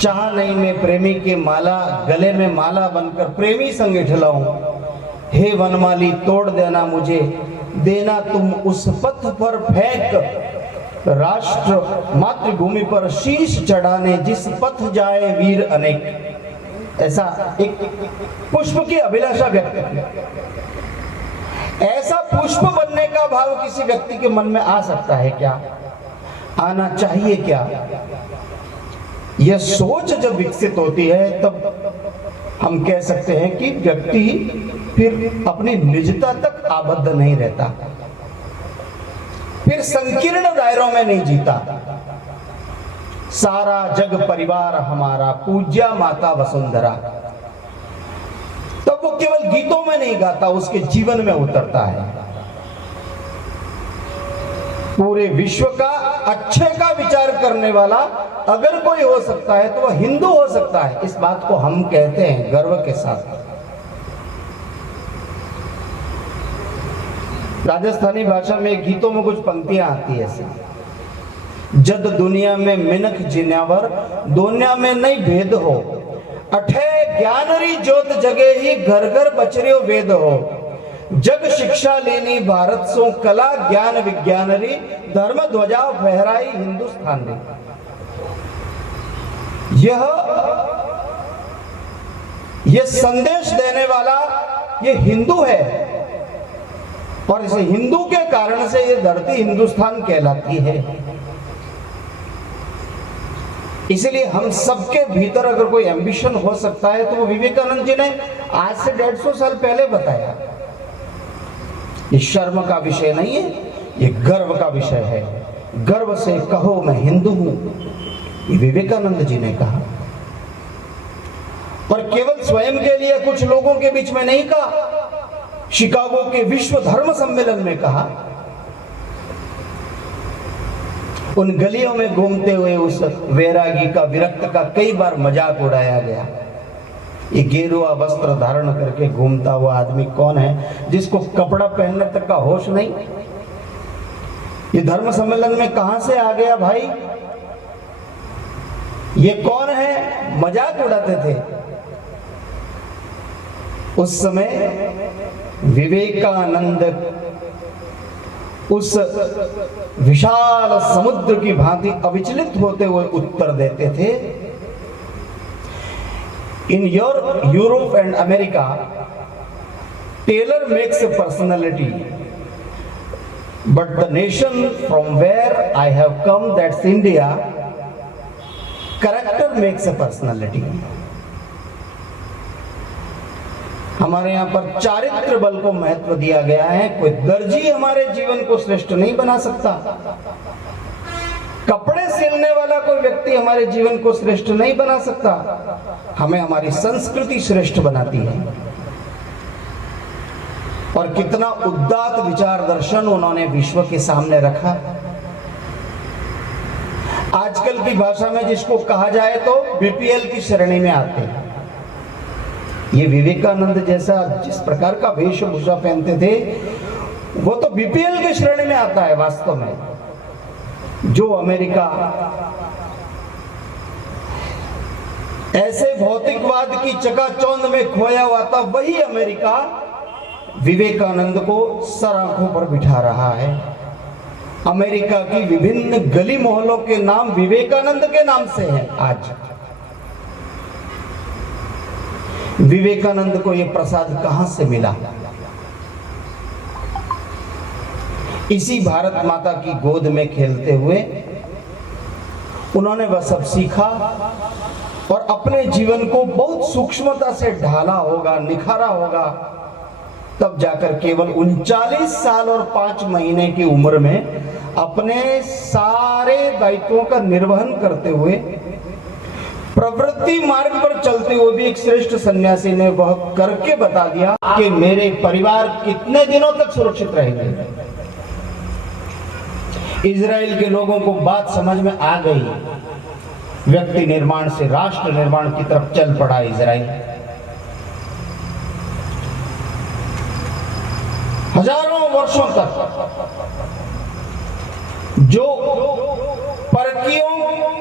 चाह नहीं मैं प्रेमी के माला, गले में माला बनकर प्रेमी संग ठहराऊं। हे वनमाली तोड़ देना मुझे, देना तुम उस पथ पर फेंक, राष्ट्र मातृभूमि पर शीश चढ़ाने जिस पथ जाए वीर अनेक। ऐसा एक पुष्प की अभिलाषा व्यक्त की। ऐसा पुष्प बनने का भाव किसी व्यक्ति के मन में आ सकता है क्या? आना चाहिए क्या? यह सोच जब विकसित होती है तब हम कह सकते हैं कि व्यक्ति फिर अपनी निजता तक आबद्ध नहीं रहता, फिर संकीर्ण दायरों में नहीं जीता। सारा जग परिवार हमारा, पूज्या माता वसुंधरा, तब वो केवल गीतों में नहीं गाता, उसके जीवन में उतरता है। पूरे विश्व का अच्छे का विचार करने वाला अगर कोई हो सकता है तो वह हिंदू हो सकता है। इस बात को हम कहते हैं गर्व के साथ। राजस्थानी भाषा में गीतों में कुछ पंक्तियां आती है ऐसी, जद दुनिया में मिनख जिन्यावर, दुनिया में नहीं भेद हो, अठे ज्ञानरी ज्योत जगे ही घर घर बचरियो वेद हो, जग शिक्षा लेनी भारत सो कला ज्ञान विज्ञानरी, धर्म ध्वजा फहराई हिंदुस्तान री। यह संदेश देने वाला ये हिंदू है, और इस हिंदू के कारण से ये धरती हिंदुस्तान कहलाती है। इसलिए हम सबके भीतर अगर कोई एम्बिशन हो सकता है तो वो विवेकानंद जी ने आज से 150 साल पहले बताया। ये शर्म का विषय नहीं है, ये गर्व का विषय है। गर्व से कहो मैं हिंदू हूं, ये विवेकानंद जी ने कहा। और केवल स्वयं के लिए, कुछ लोगों के बीच में नहीं कहा, शिकागो के विश्व धर्म सम्मेलन में कहा। उन गलियों में घूमते हुए उस वैरागी का, विरक्त का कई बार मजाक उड़ाया गया। ये गेरुआ वस्त्र धारण करके घूमता हुआ आदमी कौन है जिसको कपड़ा पहनने तक का होश नहीं? ये धर्म सम्मेलन में कहां से आ गया भाई? ये कौन है? मजाक उड़ाते थे उस समय। विवेकानंद उस विशाल समुद्र की भांति अविचलित होते हुए उत्तर देते थे। In Europe and America, tailor makes a personality, but the nation from where I have come, that's India, character makes a personality. हमारे यहाँ पर चारित्र बल को महत्व दिया गया है। कोई दर्जी हमारे जीवन को श्रेष्ठ नहीं बना सकता, कपड़े सिलने वाला कोई व्यक्ति हमारे जीवन को श्रेष्ठ नहीं बना सकता। हमें हमारी संस्कृति श्रेष्ठ बनाती है। और कितना उदात्त विचार दर्शन उन्होंने विश्व के सामने रखा। आजकल की भाषा में जिसको कहा जाए तो बीपीएल की श्रेणी में आते हैं। ये विवेकानंद जैसा जिस प्रकार का वेशभूषा पहनते थे वो तो बीपीएल की श्रेणी में आता है वास्तव में। जो अमेरिका ऐसे भौतिकवाद की चकाचौंध में खोया हुआ था, वही अमेरिका विवेकानंद को सर आंखों पर बिठा रहा है। अमेरिका की विभिन्न गली मोहल्लों के नाम विवेकानंद के नाम से हैं आज। विवेकानंद को यह प्रसाद कहां से मिला? इसी भारत माता की गोद में खेलते हुए उन्होंने वह सब सीखा और अपने जीवन को बहुत सूक्ष्मता से ढाला होगा, निखारा होगा। तब जाकर केवल 39 साल और 5 महीने की उम्र में अपने सारे दायित्वों का निर्वहन करते हुए, प्रवृत्ति मार्ग पर चलते हुए भी एक श्रेष्ठ सन्यासी ने वह करके बता दिया कि मेरे परिवार कितने दिनों तक सुरक्षित रहेंगे। इजराइल के लोगों को बात समझ में आ गई। व्यक्ति निर्माण से राष्ट्र निर्माण की तरफ चल पड़ा इजराइल। हजारों वर्षों तक जो परकियों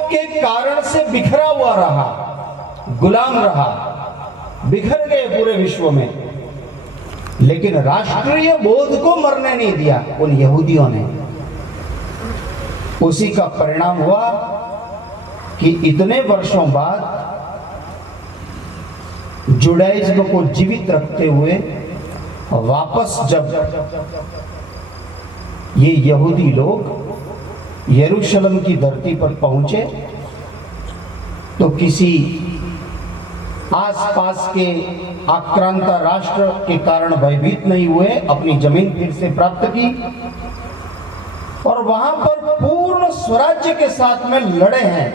के कारण से बिखरा हुआ रहा, गुलाम रहा, बिखर गए पूरे विश्व में, लेकिन राष्ट्रीय बोध को मरने नहीं दिया उन यहूदियों ने। उसी का परिणाम हुआ कि इतने वर्षों बाद जुडाइज्म को जीवित रखते हुए वापस जब ये यहूदी लोग यरूशलेम की धरती पर पहुंचे तो किसी आसपास के आक्रांत राष्ट्र के कारण भयभीत नहीं हुए, अपनी जमीन फिर से प्राप्त की और वहां पर पूर्ण स्वराज्य के साथ में लड़े हैं।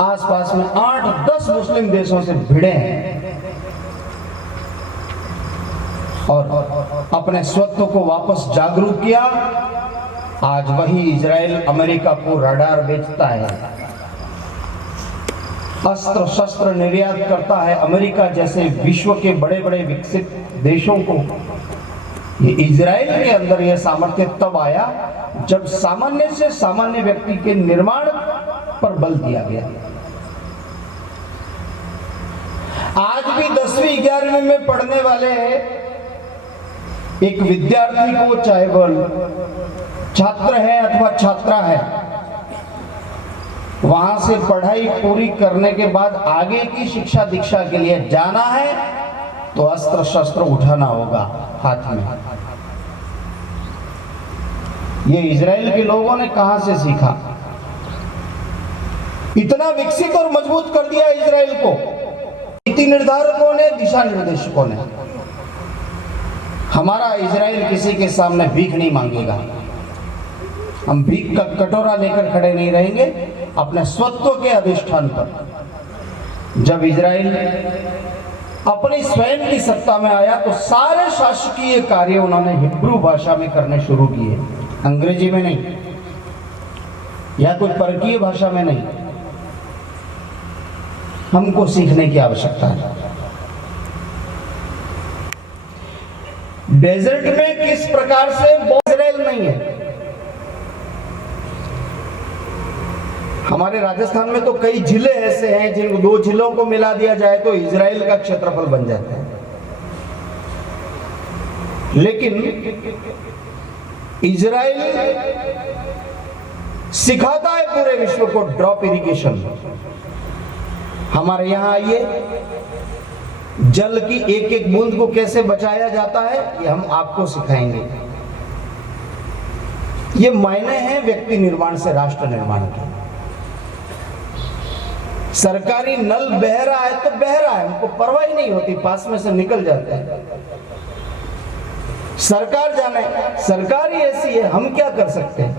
आसपास में 8-10 मुस्लिम देशों से भिड़े हैं और अपने स्वत्व को वापस जागरूक किया। आज वही इजराइल अमेरिका को रडार बेचता है, अस्त्र शस्त्र निर्यात करता है अमेरिका जैसे विश्व के बड़े बड़े विकसित देशों को। ये इजराइल के अंदर यह सामर्थ्य तब आया जब सामान्य से सामान्य व्यक्ति के निर्माण पर बल दिया गया। आज भी 10वीं 11वीं में पढ़ने वाले एक विद्यार्थी को, चाहे वह छात्र है अथवा छात्रा है, वहां से पढ़ाई पूरी करने के बाद आगे की शिक्षा दीक्षा के लिए जाना है तो अस्त्र शस्त्र उठाना होगा हाथ में। ये इजराइल के लोगों ने कहां से सीखा? इतना विकसित और मजबूत कर दिया इजराइल को नीति निर्धारकों ने, दिशा निर्देशकों ने। हमारा इजराइल किसी के सामने भीख नहीं मांगेगा, हम भीख का कटोरा लेकर खड़े नहीं रहेंगे अपने स्वत्व के अधिष्ठान पर। जब इजराइल अपनी स्वयं की सत्ता में आया तो सारे शासकीय कार्य उन्होंने हिब्रू भाषा में करने शुरू किए, अंग्रेजी में नहीं या कोई परकीय भाषा में नहीं। हमको सीखने की आवश्यकता है। डेजर्ट में किस प्रकार से इजराइल नहीं है। हमारे राजस्थान में तो कई जिले ऐसे हैं जिन 2 जिलों को मिला दिया जाए तो इजराइल का क्षेत्रफल बन जाता है, लेकिन इजराइल सिखाता है पूरे विश्व को ड्रॉप इरिगेशन। हमारे यहां आइए, जल की एक एक बूंद को कैसे बचाया जाता है ये हम आपको सिखाएंगे। ये मायने हैं व्यक्ति निर्माण से राष्ट्र निर्माण के। सरकारी नल बह रहा है तो बह रहा है, हमको परवाह ही नहीं होती, पास में से निकल जाता है। सरकार जाने, सरकार ही ऐसी है, हम क्या कर सकते हैं?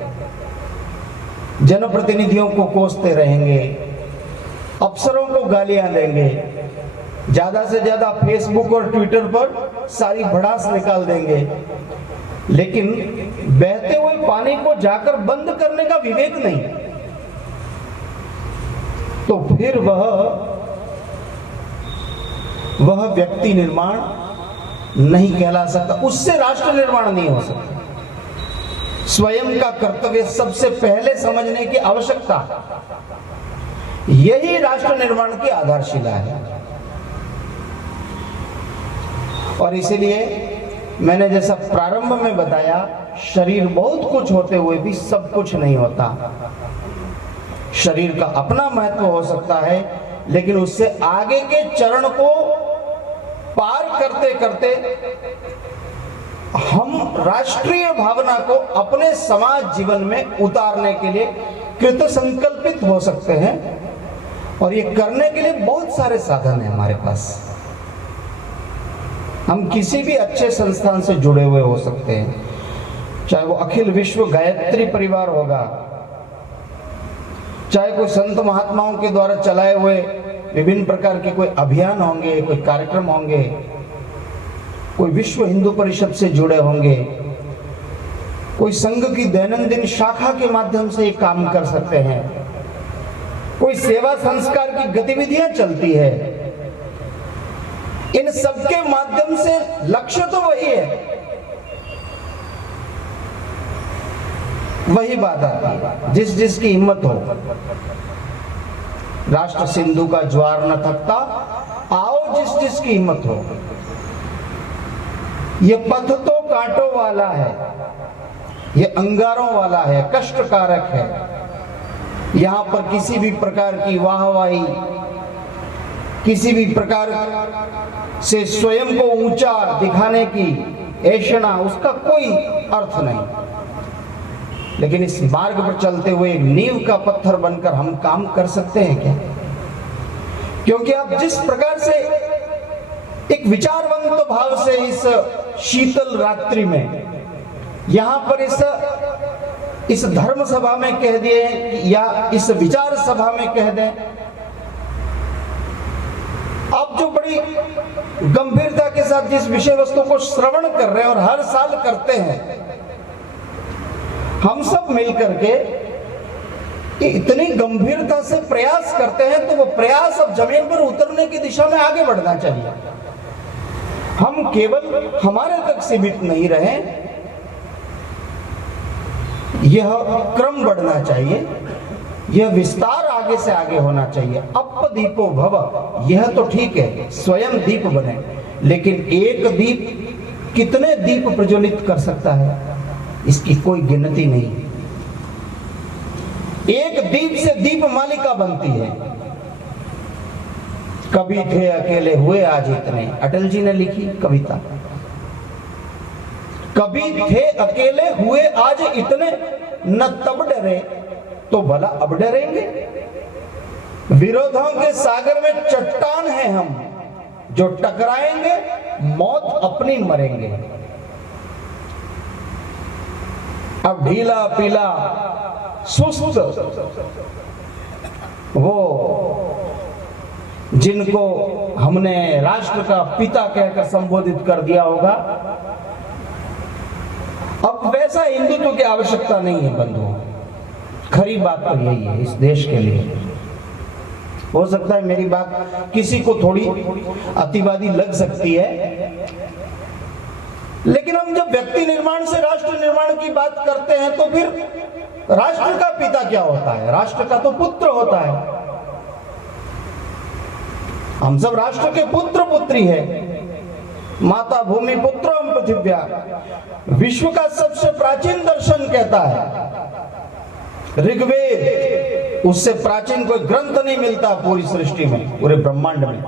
जनप्रतिनिधियों को कोसते रहेंगे, अफसरों को गालियां देंगे, ज्यादा से ज्यादा फेसबुक और ट्विटर पर सारी भड़ास निकाल देंगे, लेकिन बहते हुए पानी को जाकर बंद करने का विवेक नहीं, तो फिर वह व्यक्ति निर्माण नहीं कहला सकता, उससे राष्ट्र निर्माण नहीं हो सकता। स्वयं का कर्तव्य सबसे पहले समझने की आवश्यकता, यही राष्ट्र निर्माण की आधारशिला है। और इसीलिए मैंने जैसा प्रारंभ में बताया, शरीर बहुत कुछ होते हुए भी सब कुछ नहीं होता। शरीर का अपना महत्व हो सकता है, लेकिन उससे आगे के चरण को पार करते करते हम राष्ट्रीय भावना को अपने समाज जीवन में उतारने के लिए कृत संकल्पित हो सकते हैं। और ये करने के लिए बहुत सारे साधन हैं हमारे पास। हम किसी भी अच्छे संस्थान से जुड़े हुए हो सकते हैं, चाहे वो अखिल विश्व गायत्री परिवार होगा, चाहे कोई संत महात्माओं के द्वारा चलाए हुए विभिन्न प्रकार के कोई अभियान होंगे, कोई कार्यक्रम होंगे, कोई विश्व हिंदू परिषद से जुड़े होंगे, कोई संघ की दैनंदिन शाखा के माध्यम से ये काम कर सकते हैं, कोई सेवा संस्कार की गतिविधियां चलती है। इन सबके माध्यम से लक्ष्य तो वही है वही बात आती है, जिस जिसकी हिम्मत हो। राष्ट्र सिंधु का ज्वार न थकता, आओ जिस जिसकी हिम्मत हो। ये पथ तो कांटों वाला है, ये अंगारों वाला है, कष्टकारक है। यहां पर किसी भी प्रकार की वाहवाही, किसी भी प्रकार से स्वयं को ऊंचा दिखाने की ऐशना, उसका कोई अर्थ नहीं। लेकिन इस मार्ग पर चलते हुए एक नींव का पत्थर बनकर हम काम कर सकते हैं क्या? क्योंकि आप जिस प्रकार से एक विचारवंत भाव से इस शीतल रात्रि में यहां पर इस धर्म सभा में कह दिए या इस विचार सभा में कह दें, आप जो बड़ी गंभीरता के साथ जिस विषय वस्तु को श्रवण कर रहे हैं और हर साल करते हैं, हम सब मिलकर के इतनी गंभीरता से प्रयास करते हैं, तो वो प्रयास अब जमीन पर उतरने की दिशा में आगे बढ़ना चाहिए। हम केवल हमारे तक सीमित नहीं रहे, यह क्रम बढ़ना चाहिए, यह विस्तार आगे से आगे होना चाहिए। अप दीपो भव, यह तो ठीक है, स्वयं दीप बने, लेकिन एक दीप कितने दीप प्रज्वलित कर सकता है, इसकी कोई गिनती नहीं। एक दीप से दीप मालिका बनती है। कभी थे अकेले हुए आज इतने, अटल जी ने लिखी कविता। कभी थे अकेले हुए आज इतने, न तब डरे तो भला अब डरेंगे। विरोधों के सागर में चट्टान हैं हम, जो टकराएंगे मौत अपनी मरेंगे। अब ढीला पीला सुस्त वो जिनको हमने राष्ट्र का पिता कहकर संबोधित कर दिया होगा, अब वैसा हिंदुत्व की आवश्यकता नहीं है बंधुओं। खरी बात तो यही है इस देश के लिए। हो सकता है मेरी बात किसी को थोड़ी अतिवादी लग सकती है, लेकिन हम जब व्यक्ति निर्माण से राष्ट्र निर्माण की बात करते हैं तो फिर राष्ट्र का पिता क्या होता है? राष्ट्र का तो पुत्र होता है। हम सब राष्ट्र के पुत्र पुत्री है। माता भूमि पुत्रम पृथिव्या, विश्व का सबसे प्राचीन दर्शन कहता है ऋग्वेद। उससे प्राचीन कोई ग्रंथ नहीं मिलता पूरी सृष्टि में, पूरे ब्रह्मांड में।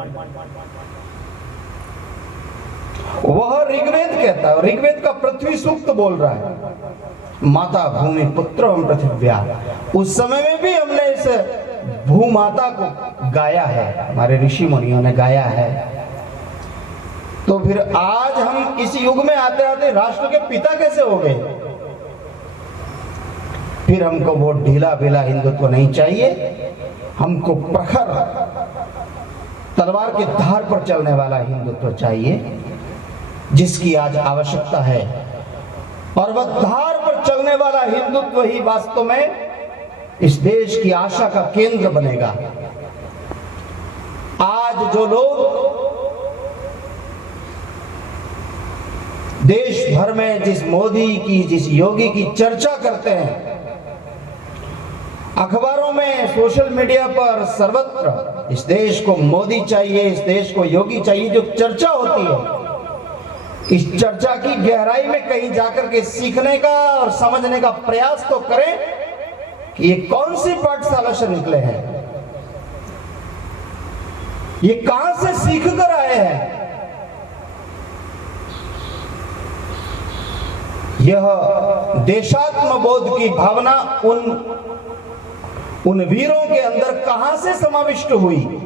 वह ऋग्वेद कहता है, ऋग्वेद का पृथ्वी सूक्त बोल रहा है माता भूमि पुत्र पृथिव्या। उस समय में भी हमने इस भूमाता को गाया है, हमारे ऋषि मुनियों ने गाया है। तो फिर आज हम इस युग में आते आते राष्ट्र के पिता कैसे हो गए? फिर हमको वो ढीला ढीला हिंदुत्व नहीं चाहिए, हमको प्रखर तलवार के धार पर चलने वाला हिंदुत्व चाहिए, जिसकी आज आवश्यकता है। और वह धार पर चलने वाला हिंदुत्व ही वास्तव में इस देश की आशा का केंद्र बनेगा। आज जो लोग देश भर में जिस मोदी की, जिस योगी की चर्चा करते हैं, अखबारों में, सोशल मीडिया पर, सर्वत्र इस देश को मोदी चाहिए, इस देश को योगी चाहिए, जो चर्चा होती है, इस चर्चा की गहराई में कहीं जाकर के सीखने का और समझने का प्रयास तो करें कि ये कौन सी पाठशाला से निकले हैं, ये कहां से सीख कर आए हैं। यह देशात्म बोध की भावना उन वीरों के अंदर कहां से समाविष्ट हुई,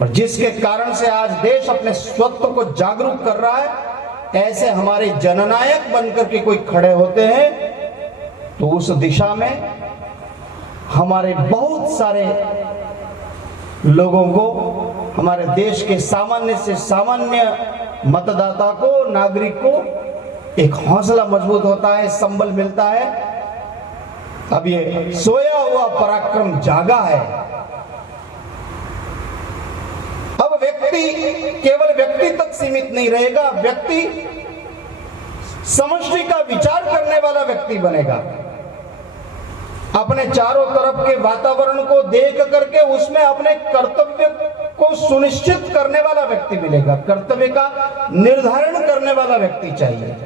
और जिसके कारण से आज देश अपने स्वत्व को जागरूक कर रहा है। ऐसे हमारे जननायक बनकर के कोई खड़े होते हैं तो उस दिशा में हमारे बहुत सारे लोगों को, हमारे देश के सामान्य से सामान्य मतदाता को, नागरिक को एक हौसला मजबूत होता है, संबल मिलता है। अब ये सोया हुआ पराक्रम जागा है। अब व्यक्ति केवल व्यक्ति तक सीमित नहीं रहेगा, व्यक्ति समष्टि का विचार करने वाला व्यक्ति बनेगा, अपने चारों तरफ के वातावरण को देख करके उसमें अपने कर्तव्य को सुनिश्चित करने वाला व्यक्ति मिलेगा, कर्तव्य का निर्धारण करने वाला व्यक्ति चाहिए।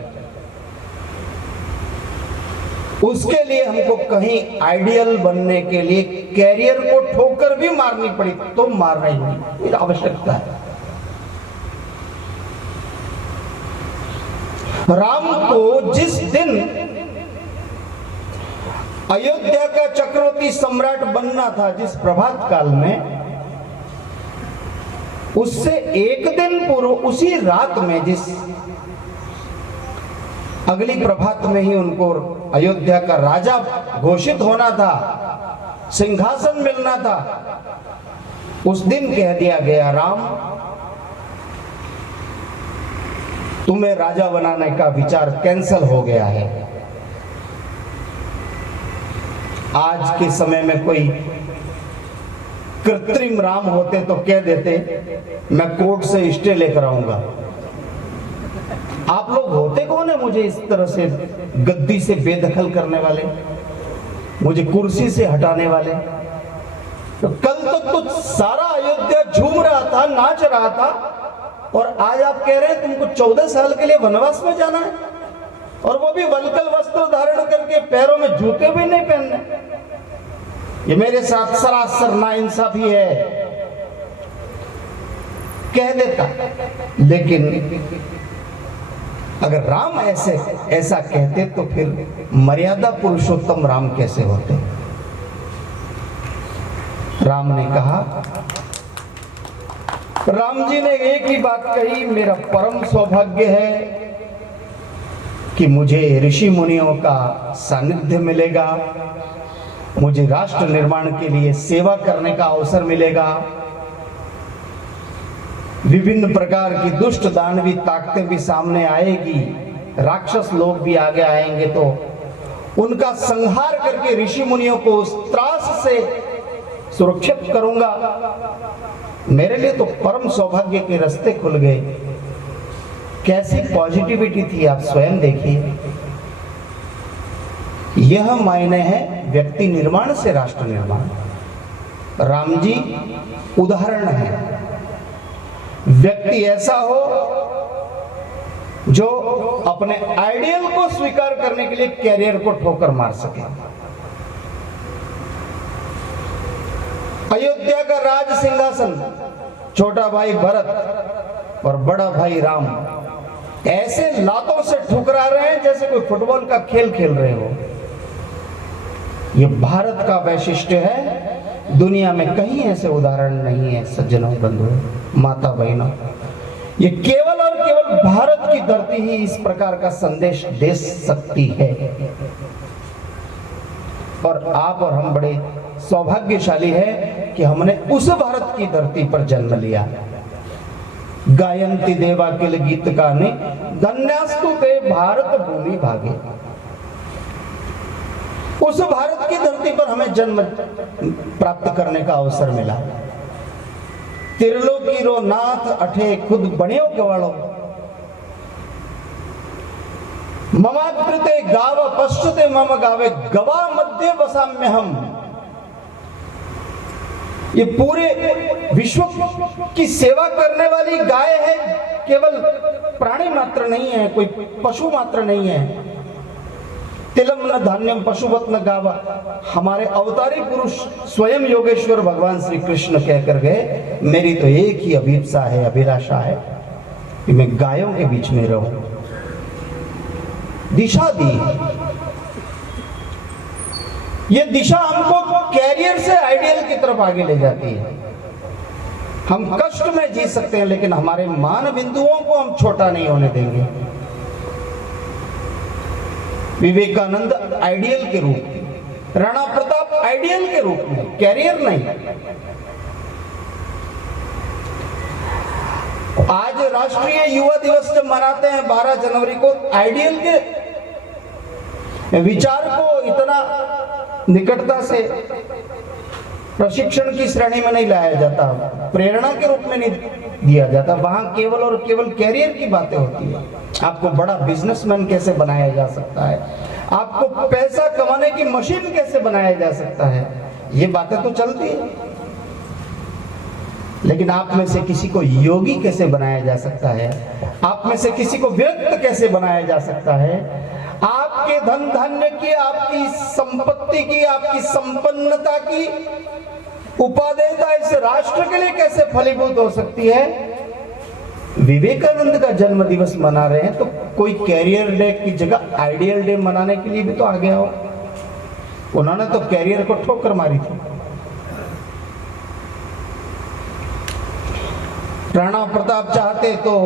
उसके लिए हमको कहीं आइडियल बनने के लिए कैरियर को ठोकर भी मारनी पड़ी तो मारना ही नहीं, ये आवश्यकता है। राम को जिस दिन अयोध्या का चक्रवर्ती सम्राट बनना था, जिस प्रभात काल में, उससे एक दिन पूर्व उसी रात में, जिस अगली प्रभात में ही उनको अयोध्या का राजा घोषित होना था, सिंहासन मिलना था, उस दिन कह दिया गया, राम तुम्हें राजा बनाने का विचार कैंसल हो गया है। आज के समय में कोई कृत्रिम राम होते तो कह देते मैं कोर्ट से स्टे लेकर आऊंगा। आप लोग होते कौन है मुझे इस तरह से गद्दी से बेदखल करने वाले, मुझे कुर्सी से हटाने वाले? तो कल तक तो सारा अयोध्या झूम रहा था, नाच रहा था, और आज आप कह रहे हैं तुमको 14 साल के लिए वनवास में जाना है, और वो भी वल्कल वस्त्र धारण करके, पैरों में जूते भी नहीं पहनने। ये मेरे साथ सरासर नाइंसाफी है, कह देता। लेकिन अगर राम ऐसा कहते तो फिर मर्यादा पुरुषोत्तम राम कैसे होते? राम ने कहा, राम जी ने एक ही बात कही, मेरा परम सौभाग्य है कि मुझे ऋषि मुनियों का सानिध्य मिलेगा, मुझे राष्ट्र निर्माण के लिए सेवा करने का अवसर मिलेगा, विभिन्न प्रकार की दुष्ट दानवी ताकतें भी सामने आएगी, राक्षस लोग भी आगे आएंगे, तो उनका संहार करके ऋषि मुनियों को उस त्रास से सुरक्षित करूंगा। मेरे लिए तो परम सौभाग्य के रास्ते खुल गए। कैसी पॉजिटिविटी थी, आप स्वयं देखिए। यह मायने है व्यक्ति निर्माण से राष्ट्र निर्माण। राम जी उदाहरण है। व्यक्ति ऐसा हो जो अपने आइडियल को स्वीकार करने के लिए कैरियर को ठोकर मार सके। अयोध्या का राज सिंहासन छोटा भाई भरत और बड़ा भाई राम ऐसे लातों से ठुकरा रहे हैं जैसे कोई फुटबॉल का खेल खेल रहे हो। यह भारत का वैशिष्ट्य है, दुनिया में कहीं ऐसे उदाहरण नहीं है। सज्जनों, बंधुओं, माता बहनों, ये केवल और केवल भारत की धरती ही इस प्रकार का संदेश दे सकती है। और आप और हम बड़े सौभाग्यशाली है कि हमने उस भारत की धरती पर जन्म लिया। गायन्ति देवा किल गीत गाने, धन्यास्तु ते भारत भूमि भागे। उस भारत की धरती पर हमें जन्म प्राप्त करने का अवसर मिला। त्रिलोकी रो नाथ अठे खुद बणियो गवाड़ो, ममाकृते गाव पश्चते मम गावे, गवा मध्य वसाम्य हम। ये पूरे विश्व की सेवा करने वाली गाय है, केवल प्राणी मात्र नहीं है, कोई पशु मात्र नहीं है। तिलम न धान्यम पशुवत न गावा। हमारे अवतारी पुरुष स्वयं योगेश्वर भगवान श्री कृष्ण कहकर गए, मेरी तो एक ही अभिप्सा है, अभिलाषा है कि मैं गायों के बीच में रहूं। दिशा दी। ये दिशा हमको कैरियर से आइडियल की तरफ आगे ले जाती है। हम कष्ट में जी सकते हैं, लेकिन हमारे मान बिंदुओं को हम छोटा नहीं होने देंगे। विवेकानंद आइडियल के रूप में, राणा प्रताप आइडियल के रूप में, कैरियर नहीं। आज राष्ट्रीय युवा दिवस जब मनाते हैं 12 जनवरी को, आइडियल के विचार को इतना निकटता से प्रशिक्षण की श्रेणी में नहीं लाया जाता, प्रेरणा के रूप में नहीं दिया जाता। वहां केवल और केवल कैरियर की बातें होती है। आपको बड़ा बिजनेसमैन कैसे बनाया जा सकता है, आपको पैसा कमाने की मशीन कैसे बनाया जा सकता है, ये बातें तो चलती है। लेकिन आप में से किसी को योगी कैसे बनाया जा सकता है, आप में से किसी को व्यक्त कैसे बनाया जा सकता है, आपके धन धान्य की, आपकी संपत्ति की, आपकी संपन्नता की उपादेयता इस राष्ट्र के लिए कैसे फलीभूत हो सकती है। विवेकानंद का जन्म दिवस मना रहे हैं तो कोई कैरियर डे की जगह आइडियल डे मनाने के लिए भी तो आ गया हो। उन्होंने तो कैरियर को ठोकर मारी थी। राणा प्रताप चाहते तो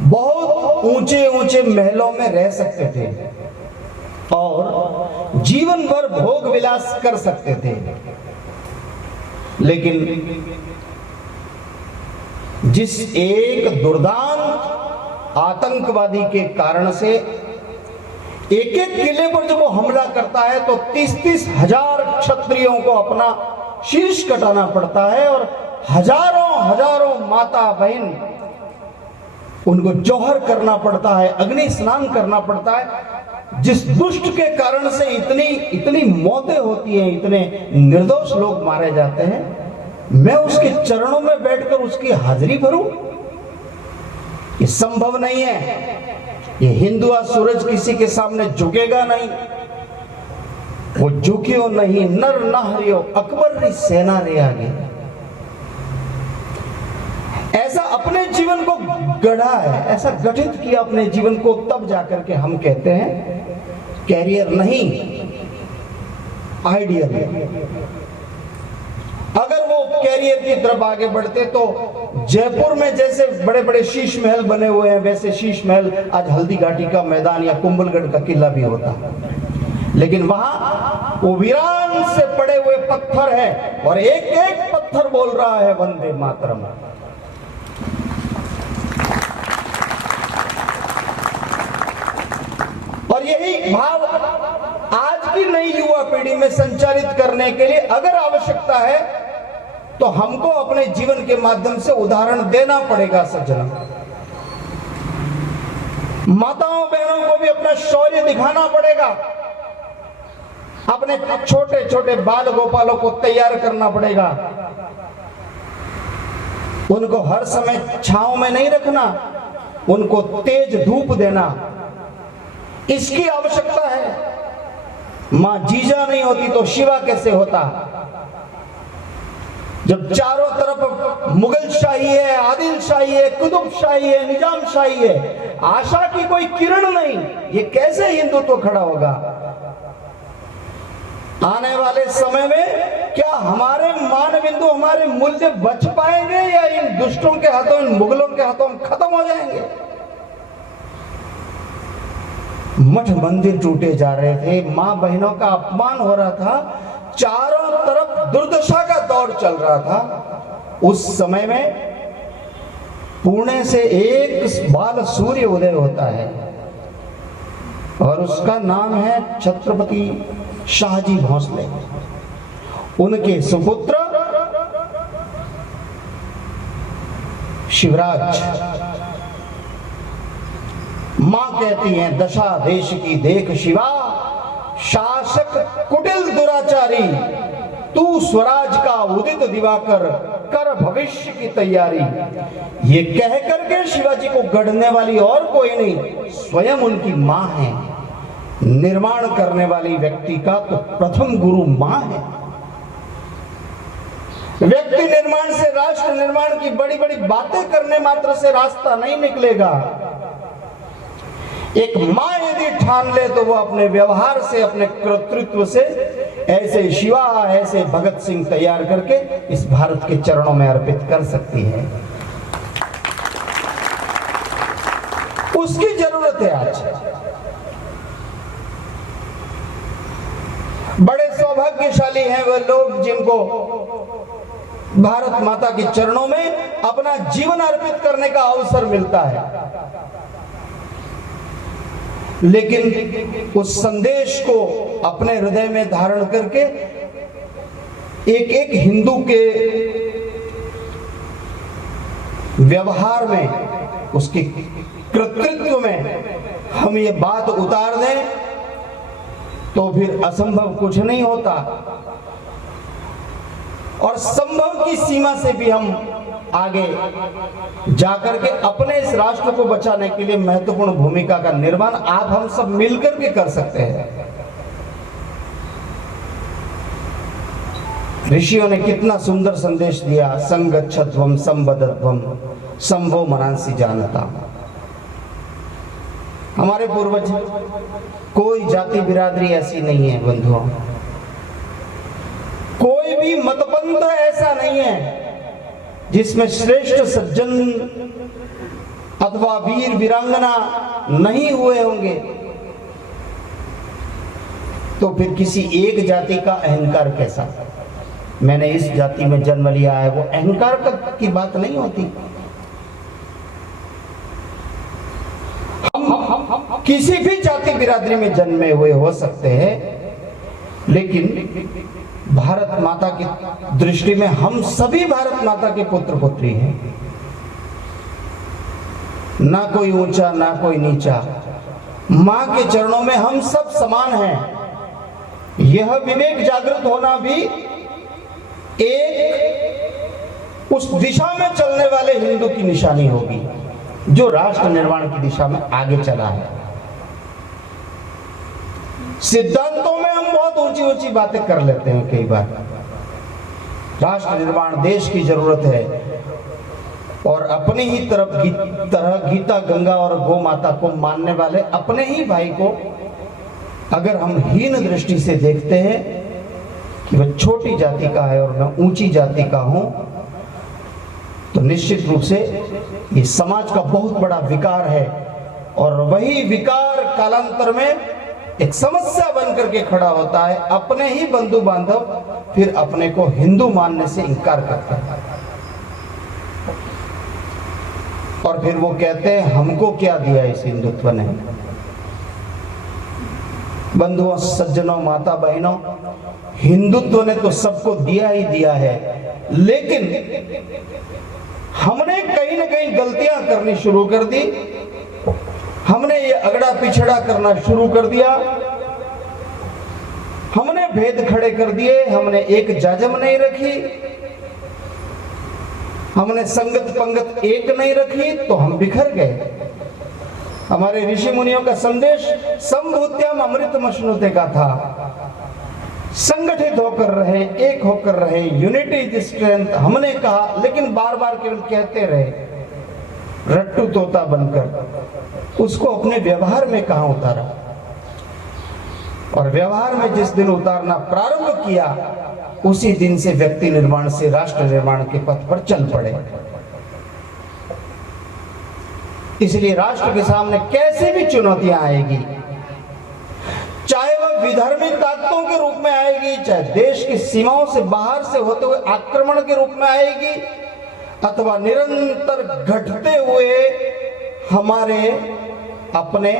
बहुत ऊंचे ऊंचे महलों में रह सकते थे और जीवन भर भोग विलास कर सकते थे, लेकिन जिस एक दुर्दांत आतंकवादी के कारण से एक एक किले पर जब वो हमला करता है तो 30-30 हजार क्षत्रियों को अपना शीश कटाना पड़ता है और हजारों हजारों माता बहन उनको जौहर करना पड़ता है, अग्नि स्नान करना पड़ता है। जिस दुष्ट के कारण से इतनी इतनी मौतें होती हैं, इतने निर्दोष लोग मारे जाते हैं, मैं उसके चरणों में बैठकर उसकी हाजिरी भरूं, ये संभव नहीं है। ये हिंदुआ सूरज किसी के सामने झुकेगा नहीं, वो झुकियो नहीं नर नाहरियो अकबर री सेना रे आगे। ऐसा अपने जीवन को गढ़ा है, ऐसा गठित किया अपने जीवन को, तब जाकर के हम कहते हैं कैरियर नहीं, आइडियल है। अगर वो कैरियर की तरफ आगे बढ़ते तो जयपुर में जैसे बड़े बड़े शीश महल बने हुए हैं, वैसे शीश महल आज हल्दी घाटी का मैदान या कुंभलगढ़ का किला भी होता, लेकिन वहां वो वीरान से पड़े हुए पत्थर है और एक एक पत्थर बोल रहा है वंदे मातरम। और यही भाव आज की नई युवा पीढ़ी में संचालित करने के लिए अगर आवश्यकता है तो हमको अपने जीवन के माध्यम से उदाहरण देना पड़ेगा सज्जनों। माताओं बहनों को भी अपना शौर्य दिखाना पड़ेगा, अपने छोटे छोटे बाल गोपालों को तैयार करना पड़ेगा। उनको हर समय छांव में नहीं रखना, उनको तेज धूप देना, इसकी आवश्यकता है। मां जीजा नहीं होती तो शिवा कैसे होता। जब चारों तरफ मुगल शाही है, आदिल शाही है, कुतुब शाही है, निजाम शाही है, आशा की कोई किरण नहीं, ये कैसे हिंदुत्व खड़ा होगा। आने वाले समय में क्या हमारे मानबिंदु, हमारे मूल्य बच पाएंगे या इन दुष्टों के हाथों, इन मुगलों के हाथों खत्म हो जाएंगे। मठ मंदिर टूटे जा रहे थे, मां बहनों का अपमान हो रहा था, चारों तरफ दुर्दशा का दौर चल रहा था। उस समय में पुणे से एक बाल सूर्य उदय होता है और उसका नाम है छत्रपति शाहजी भोसले। उनके सुपुत्र शिवराज। मां कहती हैं दशा देश की देख शिवा, शासक कुटिल दुराचारी, तू स्वराज का उदित दिवाकर, कर भविष्य की तैयारी। ये कह करके शिवाजी को गढ़ने वाली और कोई नहीं, स्वयं उनकी मां है। निर्माण करने वाली व्यक्ति का तो प्रथम गुरु मां है। व्यक्ति निर्माण से, राष्ट्र निर्माण की बड़ी बड़ी बातें करने मात्र से रास्ता नहीं निकलेगा। एक मां यदि ठान ले तो वो अपने व्यवहार से, अपने कर्तृत्व से ऐसे शिवा, ऐसे भगत सिंह तैयार करके इस भारत के चरणों में अर्पित कर सकती है। उसकी जरूरत है आज। बड़े सौभाग्यशाली हैं वे लोग जिनको भारत माता के चरणों में अपना जीवन अर्पित करने का अवसर मिलता है, लेकिन उस संदेश को अपने हृदय में धारण करके एक एक हिंदू के व्यवहार में, उसके कृतित्व में हम ये बात उतार दें तो फिर असंभव कुछ नहीं होता, और संभव की सीमा से भी हम आगे जाकर के अपने इस राष्ट्र को बचाने के लिए महत्वपूर्ण भूमिका का निर्माण आप हम सब मिलकर के कर सकते हैं। ऋषियों ने कितना सुंदर संदेश दिया, संगच्छध्वम संबद्धध्वम संभो मनांसी जानता। हमारे पूर्वज, कोई जाति बिरादरी ऐसी नहीं है बंधुओं, कोई भी मतपंथ ऐसा नहीं है जिसमें श्रेष्ठ सज्जन अथवा वीर वीरांगना नहीं हुए होंगे। तो फिर किसी एक जाति का अहंकार कैसा, मैंने इस जाति में जन्म लिया है, वो अहंकार की बात नहीं होती। हम किसी भी जाति बिरादरी में जन्मे हुए हो सकते हैं, लेकिन भारत माता की दृष्टि में हम सभी भारत माता के पुत्र पुत्री हैं। ना कोई ऊंचा ना कोई नीचा, मां के चरणों में हम सब समान हैं। यह विवेक जागृत होना भी एक उस दिशा में चलने वाले हिंदू की निशानी होगी जो राष्ट्र निर्माण की दिशा में आगे चला है। सिद्धांतों में हम बहुत ऊंची ऊंची बातें कर लेते हैं कई बार। राष्ट्र निर्माण देश की जरूरत है, और अपनी ही तरह गीता गंगा और गौ माता को मानने वाले अपने ही भाई को अगर हम हीन दृष्टि से देखते हैं कि वह छोटी जाति का है और मैं ऊंची जाति का हूं, तो निश्चित रूप से ये समाज का बहुत बड़ा विकार है, और वही विकार कालांतर में एक समस्या बनकर के खड़ा होता है। अपने ही बंधु बांधव फिर अपने को हिंदू मानने से इनकार करते हैं, और फिर वो कहते हैं हमको क्या दिया इस हिंदुत्व ने। बंधुओं, सज्जनों, माता बहनों, हिंदुत्व ने तो सबको दिया ही दिया है, लेकिन हमने कहीं ना कहीं गलतियां करनी शुरू कर दी। हमने ये अगड़ा पिछड़ा करना शुरू कर दिया, हमने भेद खड़े कर दिए, हमने एक जाजम नहीं रखी, हमने संगत पंगत एक नहीं रखी, तो हम बिखर गए। हमारे ऋषि मुनियों का संदेश संभूत्याम अमृतमश्नुते का था, संगठित होकर रहे, एक होकर रहे, यूनिटी इज स्ट्रेंथ हमने कहा, लेकिन बार बार केवल कहते रहे, रट्टू तोता बनकर। उसको अपने व्यवहार में कहां उतारा, और व्यवहार में जिस दिन उतारना प्रारंभ किया, उसी दिन से व्यक्ति निर्माण से राष्ट्र निर्माण के पथ पर चल पड़े। इसलिए राष्ट्र के सामने कैसे भी चुनौतियां आएगी, चाहे वह विधर्मी ताकतों के रूप में आएगी, चाहे देश की सीमाओं से बाहर से होते हुए आक्रमण के रूप में आएगी, अथवा निरंतर घटते हुए हमारे अपने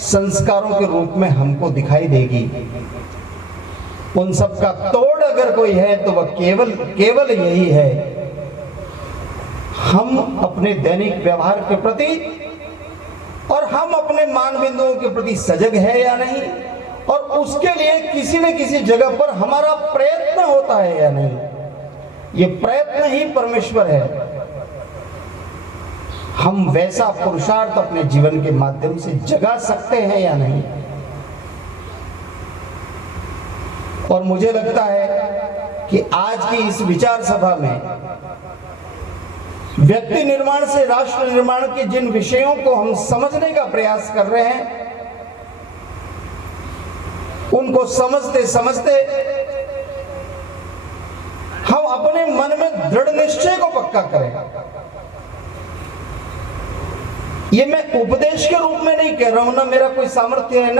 संस्कारों के रूप में हमको दिखाई देगी, उन सब का तोड़ अगर कोई है तो वह केवल यही है, हम अपने दैनिक व्यवहार के प्रति और हम अपने मान बिंदुओं के प्रति सजग है या नहीं, और उसके लिए किसी न किसी जगह पर हमारा प्रयत्न होता है या नहीं। ये प्रयत्न ही परमेश्वर है। हम वैसा पुरुषार्थ अपने जीवन के माध्यम से जगा सकते हैं या नहीं। और मुझे लगता है कि आज की इस विचार सभा में व्यक्ति निर्माण से राष्ट्र निर्माण के जिन विषयों को हम समझने का प्रयास कर रहे हैं, उनको समझते समझते हम अपने मन में दृढ़ निश्चय को पक्का करें। ये मैं उपदेश के रूप में नहीं कह रहा हूं, ना मेरा कोई सामर्थ्य है,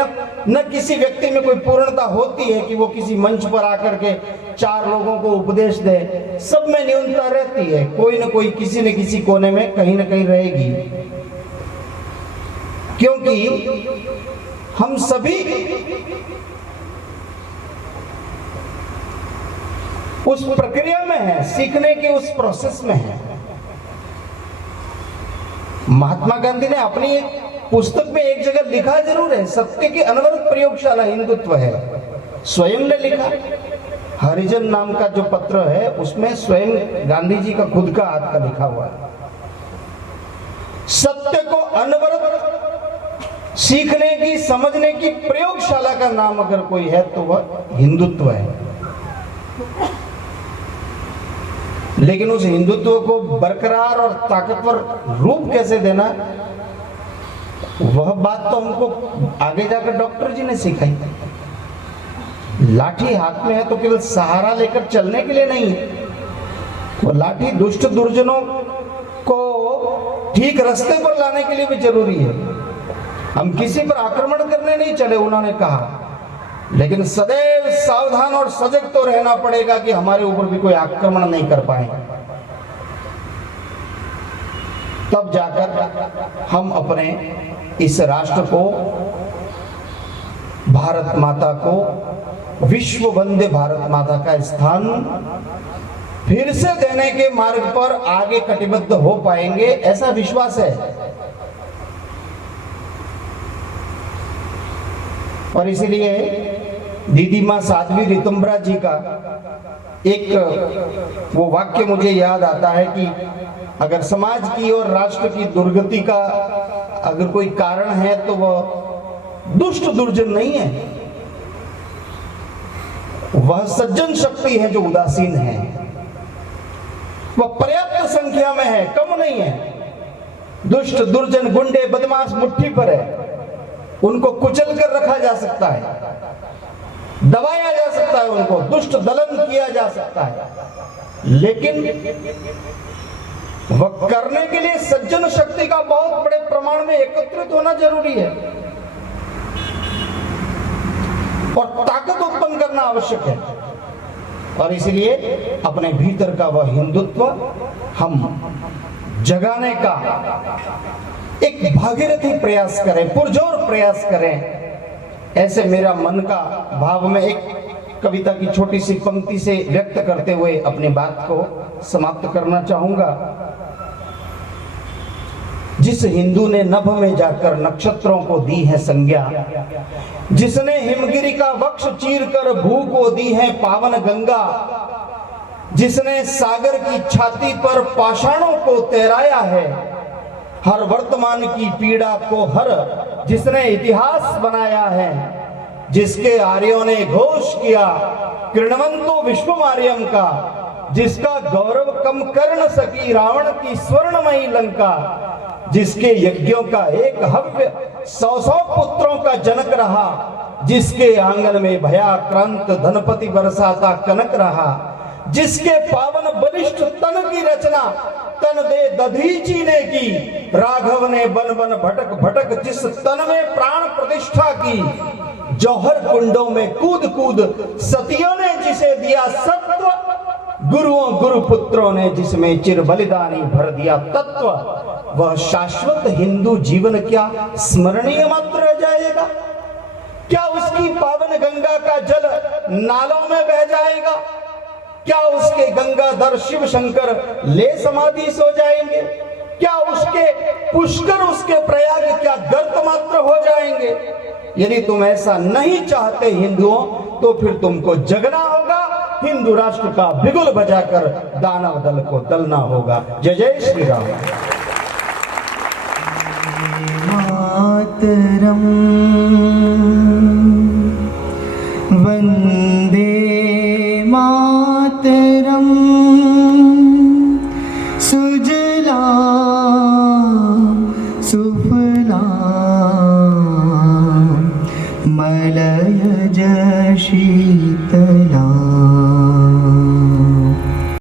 न किसी व्यक्ति में कोई पूर्णता होती है कि वो किसी मंच पर आकर के 4 लोगों को उपदेश दे। सब में न्यूनता रहती है, कोई न कोई किसी न किसी कोने में कहीं न कहीं रहेगी, क्योंकि हम सभी उस प्रक्रिया में है, सीखने के उस प्रोसेस में है। महात्मा गांधी ने अपनी एक पुस्तक में एक जगह लिखा जरूर है, सत्य की अनवरत प्रयोगशाला हिंदुत्व है, स्वयं ने लिखा। हरिजन नाम का जो पत्र है उसमें स्वयं गांधी जी का खुद का हाथ का लिखा हुआ है। सत्य को अनवरत सीखने की, समझने की प्रयोगशाला का नाम अगर कोई है तो वह हिंदुत्व है। लेकिन उस हिंदुत्व को बरकरार और ताकतवर रूप कैसे देना, वह बात तो हमको आगे जाकर डॉक्टर जी ने सिखाई। लाठी हाथ में है तो केवल सहारा लेकर चलने के लिए नहीं है, वो लाठी दुष्ट दुर्जनों को ठीक रास्ते पर लाने के लिए भी जरूरी है। हम किसी पर आक्रमण करने नहीं चले, उन्होंने कहा, लेकिन सदैव सावधान और सजग तो रहना पड़ेगा कि हमारे ऊपर भी कोई आक्रमण नहीं कर पाए। तब जाकर हम अपने इस राष्ट्र को, भारत माता को, विश्व वंदे भारत माता का स्थान फिर से देने के मार्ग पर आगे कटिबद्ध हो पाएंगे, ऐसा विश्वास है। और इसलिए दीदी मां साध्वी ऋतुम्बरा जी का एक वो वाक्य मुझे याद आता है कि अगर समाज की और राष्ट्र की दुर्गति का अगर कोई कारण है तो वह दुष्ट दुर्जन नहीं है, वह सज्जन शक्ति है जो उदासीन है। वह पर्याप्त संख्या में है, कम नहीं है। दुष्ट दुर्जन गुंडे बदमाश मुट्ठी पर है, उनको कुचल कर रखा जा सकता है, दबाया जा सकता है, उनको दुष्ट दलन किया जा सकता है, लेकिन वह करने के लिए सज्जन शक्ति का बहुत बड़े प्रमाण में एकत्रित होना जरूरी है और ताकत उत्पन्न करना आवश्यक है। और इसलिए अपने भीतर का वह हिंदुत्व हम जगाने का एक भागीरथी प्रयास करें, पुरजोर प्रयास करें। ऐसे मेरा मन का भाव में एक कविता की छोटी सी पंक्ति से व्यक्त करते हुए अपनी बात को समाप्त करना चाहूंगा। जिस हिंदू ने नभ में जाकर नक्षत्रों को दी है संज्ञा, जिसने हिमगिरी का वक्ष चीर कर भू को दी है पावन गंगा, जिसने सागर की छाती पर पाषाणों को तैराया है, हर वर्तमान की पीड़ा को हर जिसने इतिहास बनाया है, जिसके आर्यों ने घोष किया कृणवंतो विश्वमार्यम का, जिसका गौरव कम कर न सकी रावण की स्वर्णमयी लंका, जिसके यज्ञों का एक हव्य 100 पुत्रों का जनक रहा, जिसके आंगन में भयाक्रांत धनपति बरसाता कनक रहा, जिसके पावन बलिष्ठ तन की रचना तन दे दधीची ने की, राघव ने बन बन भटक भटक जिस तन में प्राण प्रतिष्ठा की, जौहर कुंडों में कूद कूद सतियों ने जिसे दिया सत्व, गुरुओं गुरु पुत्रों ने जिसमें चिर बलिदानी भर दिया तत्व, वह शाश्वत हिंदू जीवन क्या स्मरणीय मात्र रह जाएगा? क्या उसकी पावन गंगा का जल नालों में बह जाएगा? क्या उसके गंगाधर शिव शंकर ले समाधि सो जाएंगे? क्या उसके पुष्कर, उसके प्रयाग क्या गर्त मात्र हो जाएंगे? यदि तुम ऐसा नहीं चाहते हिंदुओं, तो फिर तुमको जगना होगा, हिंदू राष्ट्र का बिगुल बजाकर दानव दल को दलना होगा। जय जय श्री राम। मातरम वंदे मातरम, सुजला सुफला मलयज शीतला।